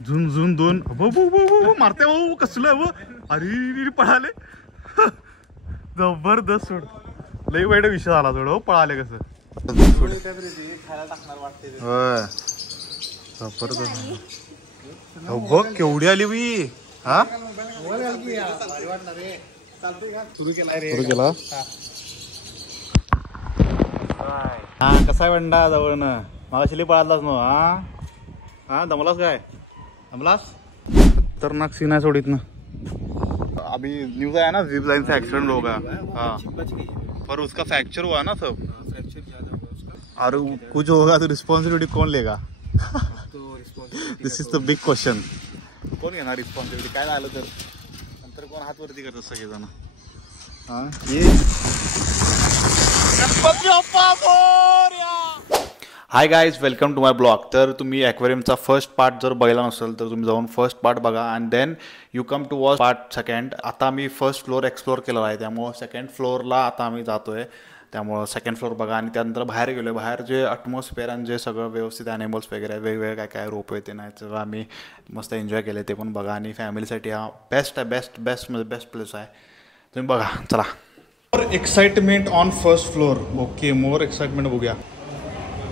झुन झुन दोन मारते भाऊ कसलं अरे पळाले जबरदस्त सोड लई वाईट विषय झाला थोडं पळाले कसं जबरदस्त बघ केवढी आली बी हा सुरू केला हा कसा आहे बंडा जवळन मागाशी पळालाच ना हा दमलास काय दमलास खतरनाक सीन आहे सोडीत ना अभी न्यूज आया ना जिप लाइन से एक्सीडेंट होगा हाँ पर उसका फ्रैक्चर हुआ ना सब और कुछ होगा तो रिस्पॉन्सिबिलिटी कौन लेगा दिस इज द बिग क्वेश्चन कोण घेणार रिस्पॉन्सिबिलिटी काय झालं तर नंतर कोण हात वरती करतात सगळेजण हा ये hi guys welcome to my blog. तर तुम्ही ॲक्वेरियमचा फर्स्ट पार्ट जर बघायला नसेल तर तुम्ही जाऊन फर्स्ट पार्ट बघा and then you come to watch part second. आता आम्ही फर्स्ट फ्लोअर एक्सप्लोअर केलेला आहे त्यामुळं सेकंड फ्लोअरला आता आम्ही जातो आहे त्यामुळं सेकंड फ्लोअर बघा आणि त्यानंतर बाहेर गेलो आहे. बाहेर जे ॲटमॉस्फिअर आणि जे सगळं व्यवस्थित ॲनिमल्स वगैरे वेगवेगळे काय काय रोप येते नाही सगळं आम्ही मस्त एन्जॉय केले ते पण बघा आणि फॅमिलीसाठी हा बेस्ट आहे बेस्ट म्हणजे बेस्ट प्लेस आहे तुम्ही बघा चला. Excitement on first floor okay more excitement बघूया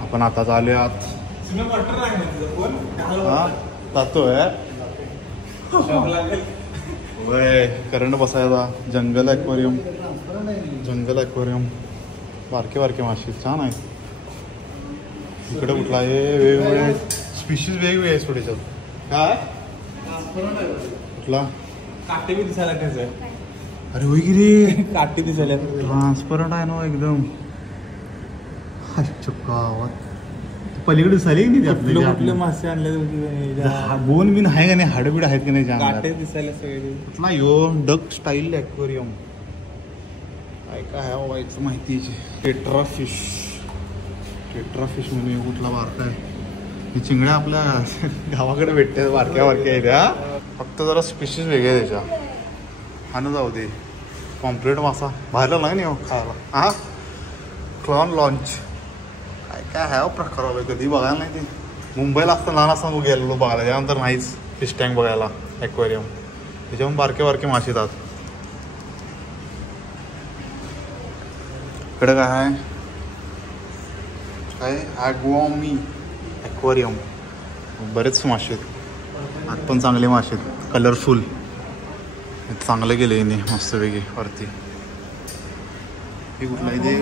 आपण आता चालू आत हा जातोय करंट बसायचा जंगल ॲक्वेरियम बारके बारके मासे छान आहे इकडे कुठला आहे वेगवेगळे स्पीशीज वेगवेगळे आहे थोडीच्यात काय कुठला काटे बी दिसायला कसं अरे होई की रे काटे दिसायला ट्रान्सपरंट आहे ना एकदम पलीकडे झाली कुठले मासे आणले बोन बिन आहे का नाही हाडबीड आहेत का नाही काटे दिसायला सगळे कुठला यो डक स्टाईल ॲक्वेरियम काय काय व्हायचं माहिती टेट्रा फिश म्हणजे कुठला बारका आहे ही चिंगड्या आपल्या गावाकडे भेटते बारक्या आहेत त्या फक्त जरा स्पीशीज वेगळे आहे त्याच्या हा ना जाऊ दे पॉम्प्लेट मासा बाहेरला नाही खायला हा क्लॉन लॉन्च काय आहे प्रकार हवा कधी बघायला नाही ते मुंबईला असताना लहान असताना गेलेलो बघायला त्यानंतर नाहीच फिश टँक बघायला ॲक्वेरियम त्याच्याहून बारके मासे येतात. इकडे काय आहे काय ॲग्वामी ॲक्वेरियम बरेच मासे आहेत आत पण चांगले मासे आहेत कलरफुल चांगले गेले यांनी मस्तपैकी वरती. हे कुठला इथे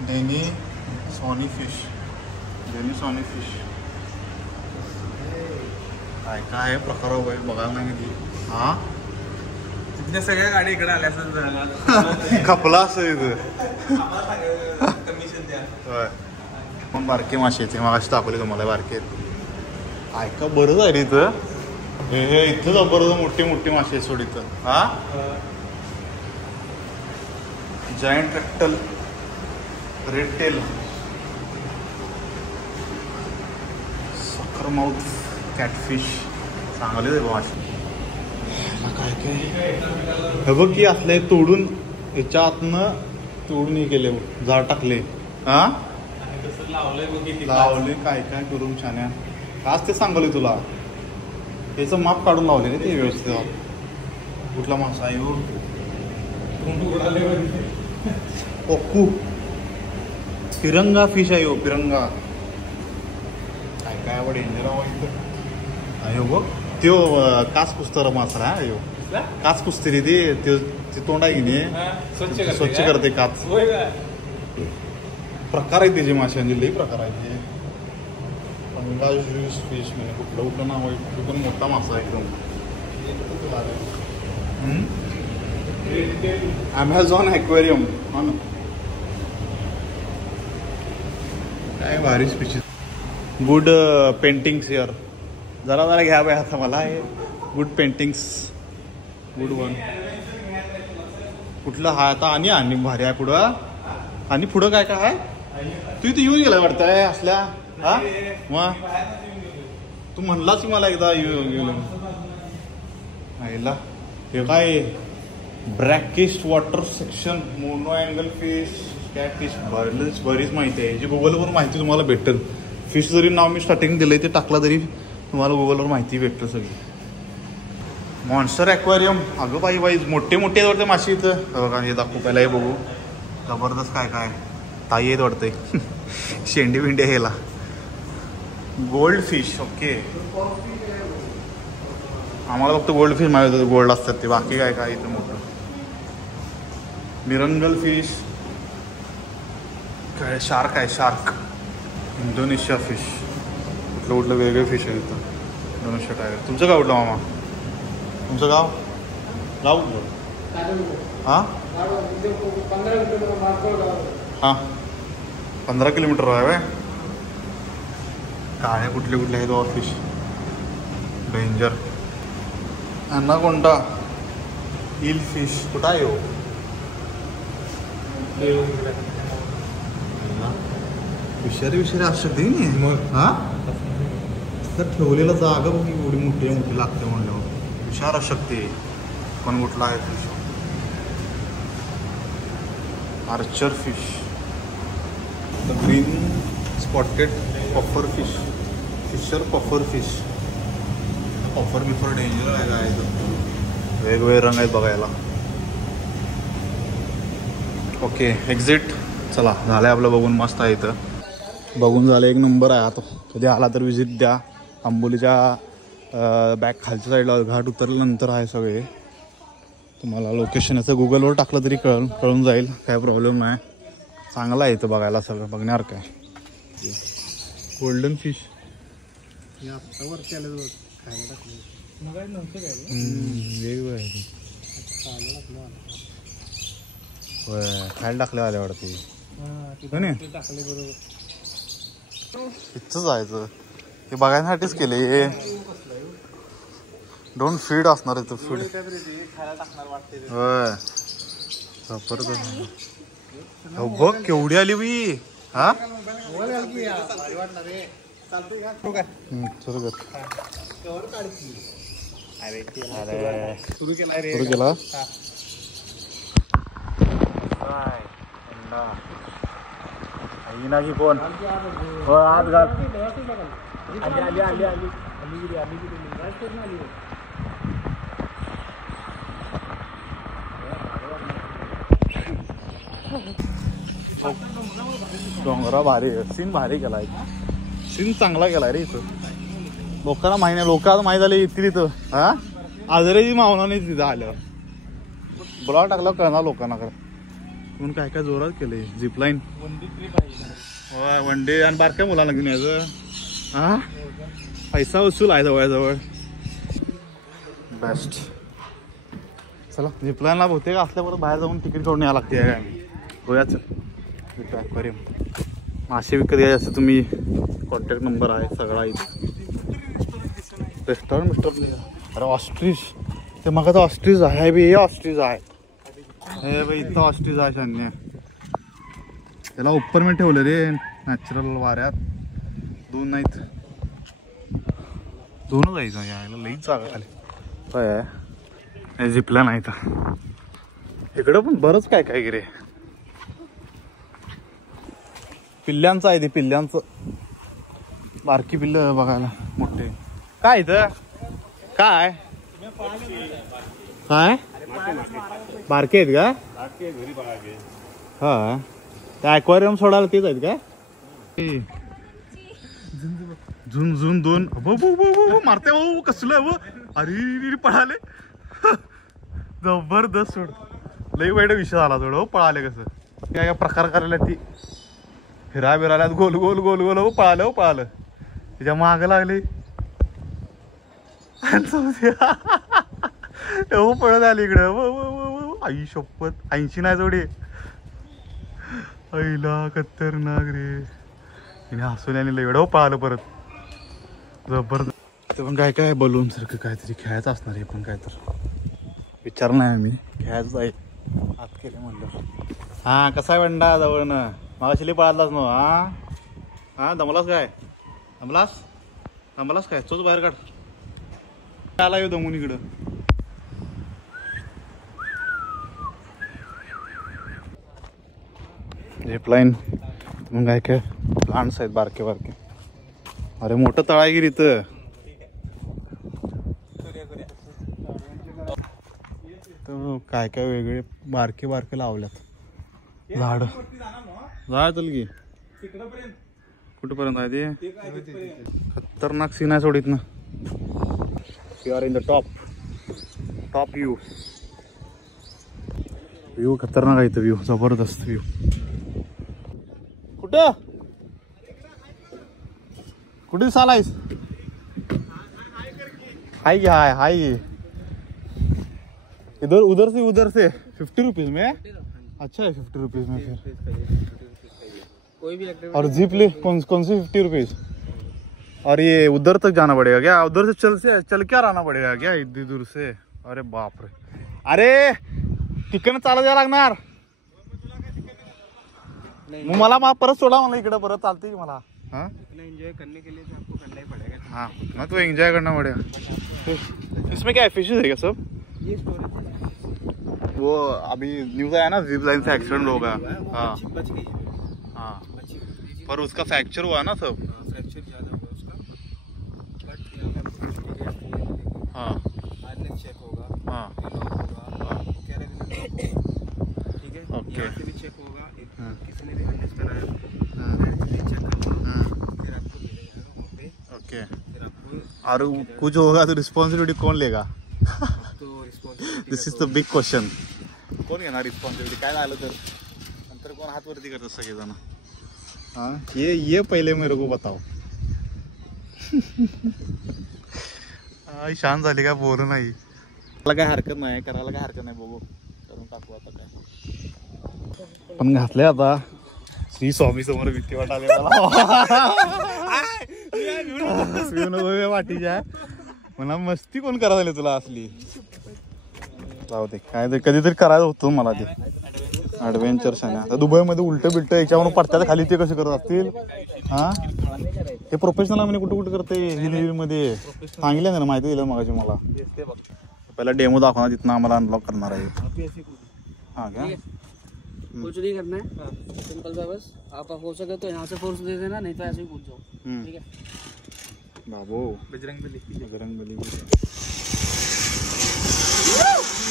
डेनी सॉनी फिश काय काय प्रकार बघायला नाही कधी हा तिथल्या सगळ्या गाडी इकडे आल्या खपला असं इथं कमिशन द्या पण बारके मासे येते मागाशी दाखवले तुम्हाला बारके काय का बरं झाली इथं हे इथं जबरदस्त मोठी मासे सोड इथं हा जायंट रेक्टल रेड टेल सकर माउथ कॅटफिश चांगले आहे मासे काय काय हे बघ की असले तोडून ह्याच्या आतनं तोडून हे केले झाड टाकले हा लावले काय काय करून छान आज ते सांगले तुला त्याचं माप काढून लावले रे ते व्यवस्थित कुठला मासा आहे ओक्कू पिरंगा फिश आहे पिरंगा काय काय आवड डेंजर अयो बघ त्यो काच पुस्तर मासा आहे काच पुसते रे ते तोंड आहे की नाही स्वच्छ करते काच प्रकार आहे त्याचे माशांचे लई प्रकार आहे ते पंगाज फिश म्हणजे कुठलं नाव आहे तो पण मोठा मासा आहे एकदम ॲमेझॉन ॲक्वेरियम हा ना काय भारी स्पीशीज गुड पेंटिंग्स हिअर जरा घ्या बाय आता मला हे गुड पेंटिंग्स गुड वन कुठलं हा आता आणि भारी आहे पुढं आणि पुढं काय काय आहे तू इथे येऊन गेला वाटतंय असल्या हा मग तू म्हणलाच की मला एकदा गेलो आईला हे काय brackish water section mono angle fish catfish बरीच माहिती आहे जी गुगलवर माहिती तुम्हाला भेटेल फिश जरी नाव मी स्टार्टिंग दिलंय ते टाकलं तरी तुम्हाला गुगलवर माहिती भेटतं सगळी. Monster aquarium. अगं बाई बाई मोठे मोठे आहेत वाटते मासे इथं. बघा हे दाखवू पहिला हे बघू. जबरदस्त काय काय ताई आहेत वाटते. शेंडी बिंडी ह्याला. Gold fish. ओके आम्हाला फक्त गोल्ड फिश माहिती होतं गोल्ड असतात ते. बाकी काय काय इथं मोठं. मिरंगल फिश. काय शार्क आहे शार्क. Indonesia fish. कुठलं कुठलं वेगळे फिश आहे इथं. Indonesia tiger. तुमचं गाव कुठलं मामा? तुमचं गाव गाव हां हां 15 किलोमीटर आहे व्हय. काळे कुठले कुठले आहेत फिश. डेंजर. अनाकोंडा. ईल फिश कुठं आहे हो? विषारी असू शकते की नाही मग. हां तर ठेवलेलं जागा बघ एवढी मोठी मोठी लागते म्हणल्यावर विषार असू शकते. पण कुठला आहे fish? Archer fish. The green spotted puffer fish. Fisher puffer fish. Puffer बिफर डेंजर आहे काय इथं. वेगवेगळे रंग आहेत बघायला. Okay exit. चला झालं आपलं बघून. मस्त आहे इथं. बघून झालं एक नंबर आहे. आता कधी आला तर विजिट द्या. आंबोलीच्या बॅक खालच्या साईडला घाट उतरल्यानंतर आहे सगळे. तुम्हाला लोकेशन याचं गुगलवर टाकलं तरी कळून जाईल. काय प्रॉब्लेम नाही. चांगलं आहे इथं बघायला सगळं. बघणार काय. Golden fish. वेगवेगळं आहे. खायला टाकले आले वाटते. इथंच जायचं. हे बघायसाठीच केले. डोंट फीड असणार आहे. फीड होय बघ केवढी आली बी. हा सुरू केला. ना की कोण हो आत घाल. डोंगरा भारी. सीन भारी केलाय. सीन चांगला केलाय रे इथं. लोकांना माहिती लोक आता माहीत झाले येतील इथं. हा आजरेची मावना नाही तिथं आल्यावर. ब्लॉग टाकला कळणार लोकांना. खरं म्हणून काय काय जोरात केलंय. झिपलाईन. होय वन डे. आणि बारक्या मुलांना घेऊन यायचं. हा पैसा वसूल आहे जवळजवळ. बेस्ट. चला झिपलाईनला बहुतेक असल्याबरोबर बाहेर जाऊन तिकीट काढून यावं लागते. काय गोव्याच ॲक्वेरियम. मासे विकत घ्यायचे असते तुम्ही कॉन्टॅक्ट नंबर आहे सगळा इथं. रेस्टॉरंट अरे ऑस्ट्रिच. ते मग आता ऑस्ट्रिच आहे बी. हे ऑस्ट्रिच आहे. हे बाई इथं ऑस्ट्रिच आहे. शान्य त्याला उपर मी ठेवलं रे नॅचरल वाऱ्यात. दोन नाहीत दोनच जायचं. यायला लईच जागा खाली काय झिपला नाही तर. इकडं पण बरंच काय काय गिरे. पिल्ल्यांचं आहे ते. पिल्ल्यांचं बारकी पिल्लं बघायला मोठे. काय इथं काय काय बारके आहेत का? हा त्या ॲक्वेरियम सोडायला तेच आहेत का? झुन झुन दोन मारते भाऊ. कसलं भाऊ. अरे पळाले. जबरदस्त. सोड लई वाईट विषय झाला. थोडं पळाले. कसं काय काय प्रकार करायला ती फिरा बिराल्यात गोल गोल गोल गोल. हो पळालं हो पळालं. त्याच्या माग लागले. हो पळत आली इकडं. आई शपथ 80 नाही जोडे. आईला खतरनाक रे. तिने हसून आणि एवढं पळालं परत. जबरदस्त. ते पण काय काय बलून सारखं काहीतरी खेळायचं असणार आहे. पण काय तर विचार नाही आम्ही. खेळायचं आहे आत केलं म्हणलं. हा कसा आहे वंडा जवळनं. मला शिली पळालाच ना. हा दमलास काय? दमलास काय? तोच बाहेर काढ. आला येऊ दमून इकडं. झिपलाईन मग काय काय प्लांट्स आहेत बारके बारके. अरे मोठं तळागिरी इथं. काय काय वेगळे बारके बारके लावल्यात झाड. झाड चल की कुठपर्यंत आहे ते. खतरनाक सीन आहे सोडीत ना. You are in the top view. View खतरनाक आहे इथं. व्ह्यू जबरदस्त व्ह्यू. कुठं कुठे दिसालायस. हाय हाय हाय. इधर उधर से 50 रुपीज में. अच्छा है 50 रुपीज में फिर. कोई भी एक्टिविटी. और जीप ले कौन सी 50 रुपीज. और ये उधर तक जाना पड़ेगा क्या. उधर से चल क्या आना पड़ेगा क्या इतनी दूर से. अरे बाप रे. अरे तिकडनं चालत यायला लागणार. मग मला परत सोडा. मला इकडे परत चालते मला. हाँ एंजॉय करने के लिए तो आपको करना ही पड़ेगा. हाँ मैं तो एंजॉय करना पड़ेगा. इसमें क्या है फिशेज है क्या सब. ये स्टोरेज वो अभी न्यूज आया ना जिप लाइन से एक्सीडेंट होगा. हाँ बच गई है. हाँ बची हुई. पर उसका फ्रैक्चर हुआ ना सब. फ्रैक्चर ज़्यादा हुआ उसका. बट यहाँ पे आपको हिस्ट्री. हाँ हार्डनेस चेक होगा. हाँ होगा. ठीक है. ओके. यहाँ से भी चेक होगा. किसी ने भी हार्डनेस कराया चेक करना. फिर आपको मिलेगा वहाँ पे. ओके. फिर आपको और कुछ होगा तो रिस्पॉन्सिबिलिटी कौन लेगा. तो responsibility this is the big question. कोण घेणार रिस्पॉन्सिबिलिटी. काय झालं तर नंतर कोण हात वरती करतात सगळेजण. हाँ ये पहिले मेरे को बताओ. शांत झाली काय बोलू नाही. मला काय हरकत नाही करायला. काय हरकत नाही. बघू करून टाकू आता काय. पण घातले आता श्री स्वामी समोर भीती वाटाले मला. वाटीच्या मला मस्ती कोण करायला तुला असली. जाऊ दे काय ते कधीतरी करायचं होतं मला ते ॲडव्हेंचर्स आहे ना. आता दुबईमध्ये उलटं बिलटं याच्यावरून पडत्यात खाली ते कसे करत असतील. हा हे प्रोफेशनल आम्ही कुठं कुठं करते हिल मध्ये. सांगितलं ना माहिती दिलं मगाशी मला. पहिला डेमो दाखवणार तिथनं आम्हाला अनलॉक करणार आहे. हाँ क्या कुछ नहीं करना है. सिंपल सा बस आप हो सके तो यहाँ से फोर्स दे देना. नहीं तो ऐसे ही कूद जाओ. ठीक है. बाबू बजरंगबली.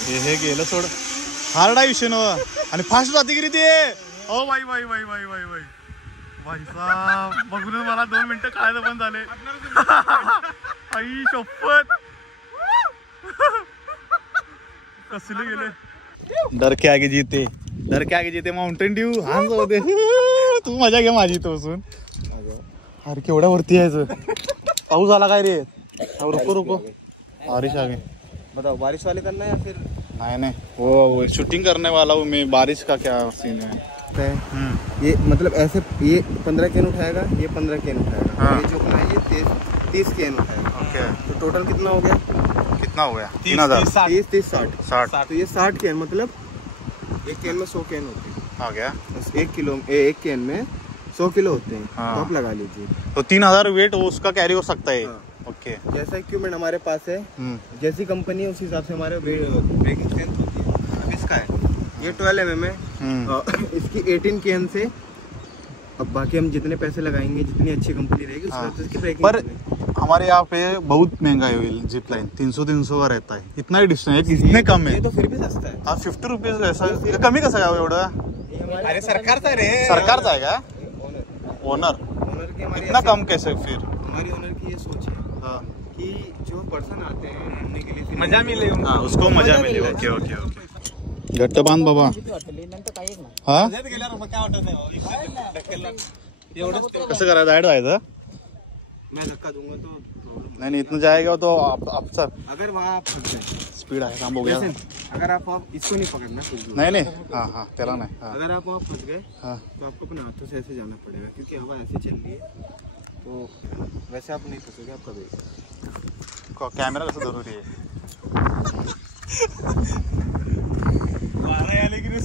हे गेलं सोड. हार्ड आहे विषय नव. आणि फास्ट जाते की रे ते. ओ बाई बाई बाई बाई बाई बाई बाई साहेब बघून मला 2 मिनिटं कळायचं पण झाले. आई शपथ कसले गेले. डर के आगे जीते माउंटेन ड्यू. हा होते तू मजा घे माझी इथं बसून. अरे केवढ्या वरती यायचं. पाऊस आला काय रे. रुको बारिश आ गई. बताओ बारिश वाले करना है या फिर. नहीं वो शूटिंग करने वाला हूँ मैं. बारिश का क्या सीन है. ये मतलब ऐसे ये 15 कैन उठाएगा. ये 15 कैन उठाएगा. हाँ. ये जो बना है ये 30 कैन उठाएगा. ओके. तो टोटल कितना हो गया. कितना हो गया 3000. 30 60. 60 तो ये 60 कैन मतलब एक कैन में 100 कैन होते हैं. आ गया. बस 1 कैन में 100 किलो होते हैं. हाँ. तो आप लगा लीजिए. तो 3000 वेट उसका कैरी हो सकता है. हाँ. ओके. जैसा इक्विपमेंट हमारे पास है जैसी कंपनी है उस हिसाब से हमारे ब्रेकिंग स्ट्रेंथ होती है. अब इसका है ये 12 mm है. इसकी 18 कैन से. अब बाकी हम जितने पैसे लगाएंगे जितनी अच्छी कंपनी रहेगी उस हिसाब से इसकी ब्रेकिंग. पर हमारे यहाँ पे बहुत महंगा है जिप लाइन. 300 का रहता है. इतना ही डिस्टेंस इतने कम है. ये तो फिर भी सस्ता है. हाँ 50 रुपीज ऐसा कमी कसं काय एवढं. अरे सरकारचा रे. सरकारचा आहे का. ओनर ओनर की हमारी इतना कम कैसे फिर. हमारी ओनर की ये सोच है हाँ कि जो पर्सन आते हैं घूमने के लिए मजा मिले. हाँ उसको मजा मिले. Okay okay okay. घट्ट बांध बाबा. हा गेल्यावर मग काय वाटत नाही. एवढंच कसं करायचं. डायरेक्ट जायचं. मैं धक्का दूंगा तो प्रॉब्लम. नहीं इतना जाएगा तो आपका अगर वहाँ आप फंस गए. स्पीड आहे. काम हो गया. अगर आप इसको नहीं पकड़ना कुछ भी. नहीं हाँ त्याला नाही. हाँ अगर आप वहाँ फंस गए हाँ तो आपको अपने हाथों से ऐसे जाना पड़ेगा क्योंकि हवा ऐसे चल रही है. तो वैसे आप नहीं फंसोगे. आप कभी कॅमेरा कसं जरुरी आहे. आले की नाही.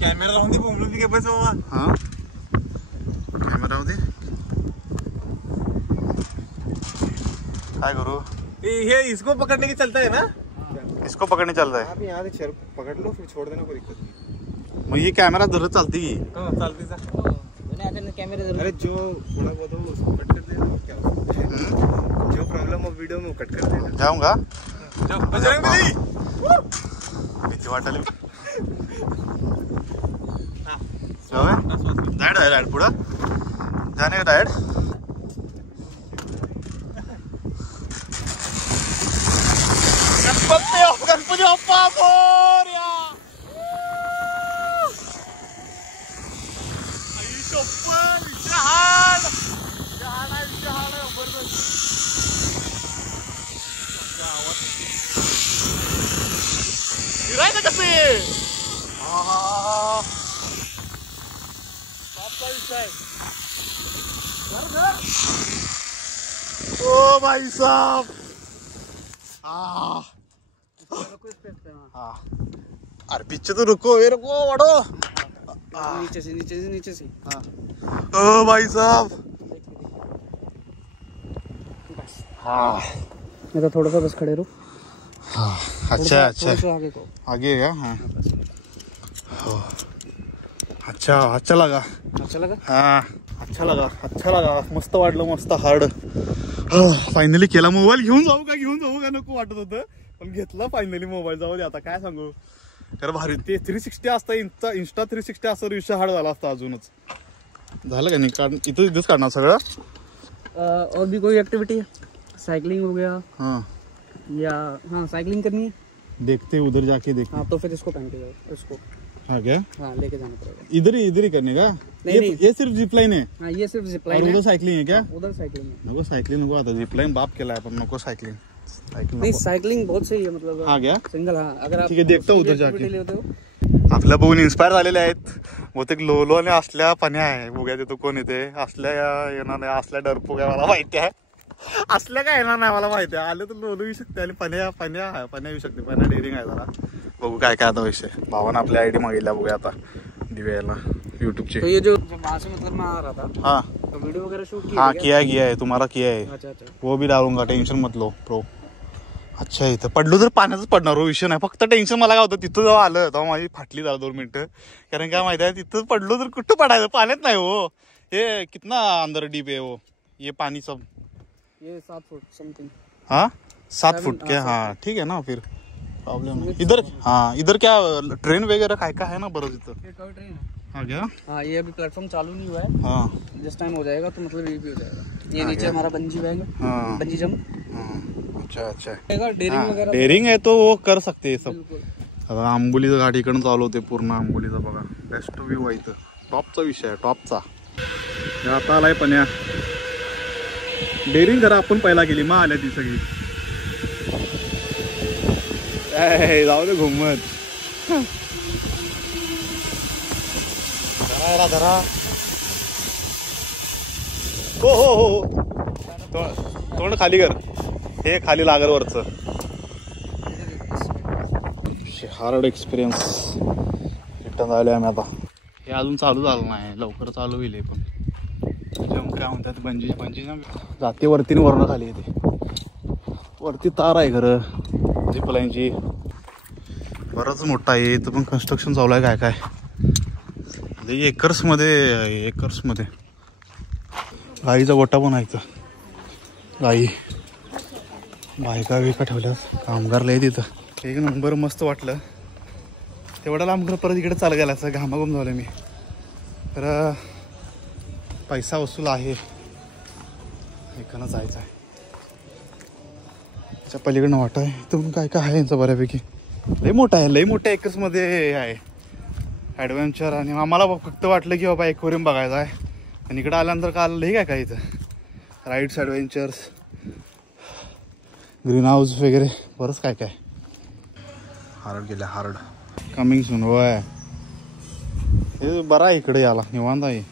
कॅमेरा लावून दे. बोंबलून दे पैसे बाबा. हाँ कॅमेरा होते काय करू. ये इसको पकड़ने की चलता है ना. इसको पकडणे चालत आहे. आप यहाँ से पकड़ लो फिर छोड़ देना कोई दिक्कत नहीं. मग ही कॅमेरा धरत चालते की. चालते. कैमरे अरे जो थोड़ा बहुत हो उसको कट कर देना, क्या हो सकता है? जो प्रॉब्लम हो वीडियो में वो कट कर देना। जाऊंगा बजरंगबली भीती वाटायला डायरेक्ट पुढं जाणे का डायरेक्ट गणपती बाप्पा मोरया. फिरायचं कसे ओ भाई साहब. अरे पीछे तो रुको ये रुको वाड़ो. नीचे से ओ भाई साहब. हाँ मैं तो थोड़ा सा बस खड़े रहो. हाँ अच्छा अच्छा आगे को आगे है. हाँ अच्छा अच्छा लगा. हाँ अच्छा लगा मस्त वाटलं. मस्त हार्ड फायनली केला. मोबाईल घेऊन जाऊ का नको वाटत होतं पण घेतला फायनली मोबाईल. जाऊ दे आता काय सांगू. कारण भारी ते 360 असता इंस्टा 360 असं विषय हार्ड झाला असता. अजूनच झालं का नाही. इथंच काढणार सगळं. और भी कोई एक्टिविटी है? साइकिलिंग हो गया. हाँ या हाँ साइकिलिंग करनी है. देखते उधर जाके देखते. हाँ तो फिर इसको पहन के जाओ. इसको हाँ क्या हाँ लेके जाना पड़ेगा. इधर ही करने का. नहीं. ये सिर्फ जिप लाइन है. हाँ ये सिर्फ जिप और लाइन उधर है. साइकिलिंग है क्या. उधर साइकिलिंग है. नको सायकलिंग नको. आता जिप लाइन बाप केला आहे पण नको सायकलिंग. नहीं साइकिलिंग बहुत सही है मतलब. हाँ क्या सिंगल. हाँ अगर आप ठीक है देखता हूँ उधर activity जाके. लेते हो. आपल्या बघून इन्स्पायर झालेले आहेत. बहुतेक लोलो आणि असल्या पण्या आहे. बघूया तिथं कोण येते. असल्या येणार नाही. असल्या डरपो काय मला माहिती आहे. असल्या काय येणार नाही मला माहिती आहे. आले तर लोलो येऊ शकते आणि पण्या येऊ शकते. पण्या डेअरिंग आहे जरा. बघू काय काय आता विषय. भावानं आपल्या आयडी मागितल्या. बघूया आता दिव्याला यूट्यूबची. तो ये जो वहाँ से मतलब मैं आ रहा था हाँ तो वीडियो वगैरह शूट किया. हाँ किया है तुम्हाला किया है. अच्छा अच्छा. वो भी डालूंगा टेन्शन मत लो प्रो. अच्छा इथं पडलो तर पाण्यातच पडणार हो. विषय नाही. फक्त टेन्शन मला काय होतं तिथं जेव्हा आलं तेव्हा माझी फाटली जरा 2 मिनिटं. कारण काय माहिती आहे तिथं पडलो तर कुठं पडायचं. पाण्यात नाही हो. हे कितना अंदर डीप है वो ये पानी सब. ये 7 फुट समथिंग. हाँ 7 फुट के. हाँ ठीक है ना फिर प्रॉब्लम नहीं. इधर हाँ इधर क्या ट्रेन वगैरह काय है ना बरं तिथं. ये टॉय ट्रेन है. हाँ क्या. हाँ ये अभी प्लेटफॉर्म चालू नहीं हुआ है. हाँ जिस टाइम हो जाएगा तो मतलब ये भी हो जाएगा. ये नीचे हमारा बंजी बैग है. हाँ बंजी जंप. अच्छा डेयरिंग वगैरह डेअरिंग आहे तो वो कर सकते हे सब. बिल्कुल. आता आंबोलीचं घाट इकडून चालू होते पूर्ण. आंबोलीचा बघा बेस्ट व्ह्यू आहे इथं. टॉपचा विषय आहे टॉपचा. आता आलाय पण्या. डेअरिंग करा आपण पहिला केली मग आल्या ती सगळी. जाऊ दे घुमत. धरा हो तोंड खाली कर. हे खाली लागल वरच. Hard experience. रिटर्न झाले आम्ही आता. हे अजून चालू झालं नाही. लवकर चालू होईल. पण जंप काय म्हणतात बंजी जाते वरती वरण खाली येते. वरती तार आहे खरं झिपलाईनची. बरंच मोठा आहे. इथं पण कन्स्ट्रक्शन चालू आहे. काय एकर्समध्ये गाईचा गोटा पण आहे इथं. गाई बायका बिका ठेवल्यात. कामगार लय तिथं. एक नंबर मस्त वाटलं. तेवढा लांब परत इकडे चालू गेला. असं घामाघूम झालं मी. तर पैसा वसूल आहे. एकानं जायचं आहे. त्याच्या पलीकडनं वाटत आहे. इथून काय काय आहे यांचं बऱ्यापैकी. लय मोठ्या एकर्समध्ये आहे ॲडव्हेंचर. आणि आम्हाला फक्त वाटलं की बाबा एक्वेरियम बघायचं आहे. आणि इकडं आल्यानंतर का आलं हे काय इथं राईड्स ॲडव्हेंचर्स ग्रीन हाऊस वगैरे बरंच काय काय. हार्ड गेल्या हार्ड. कमिंग सून होय. हे बरं आहे इकडे याला निवांत आहे.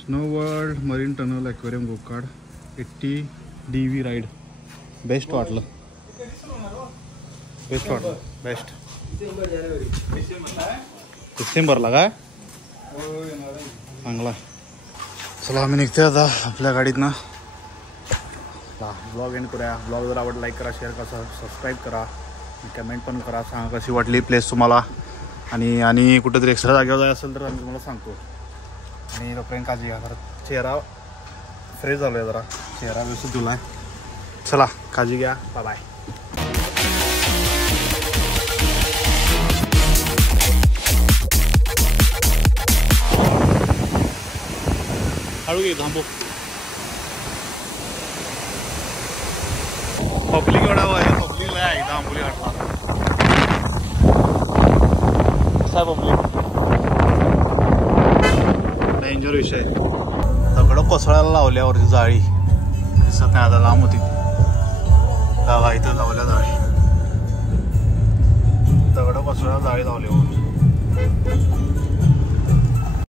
Snow world marine tunnel aquarium go kart 80 DV ride. Best वाटलं. बेस्ट डिसेंबरला काय चांगला. चला आम्ही निघते आता आपल्या गाडीतनं. ब्लॉग एंड करूया. ब्लॉग जर आवडला लाईक करा, शेअर करा, सबस्क्राईब करा, कमेंट पण करा. सांगा कशी वाटली प्लेस तुम्हाला. आणि कुठेतरी एक्स्ट्रा जागेवर जायचं असेल तर आम्ही तुम्हाला सांगतो. आणि तोपर्यंत काळजी घ्या. परत चेहरा फ्रेश झालो आहे, जरा चेहरा व्यवस्थित धुला आहे. चला काळजी घ्या. Bye bye. हळू घे, थांबू. पब्लिक एवढा आहे, पब्लिकला आहे एकदा आंबोली घाटला. कसा आहे पब्लिक? डेंजर विषय. दगडं कोसळायला लावल्यावरती जाळी दिसत नाही आता, लांब होती बघा. इथं लावल्या जाळी, दगडं कोसळायला जाळी लावल्यावर.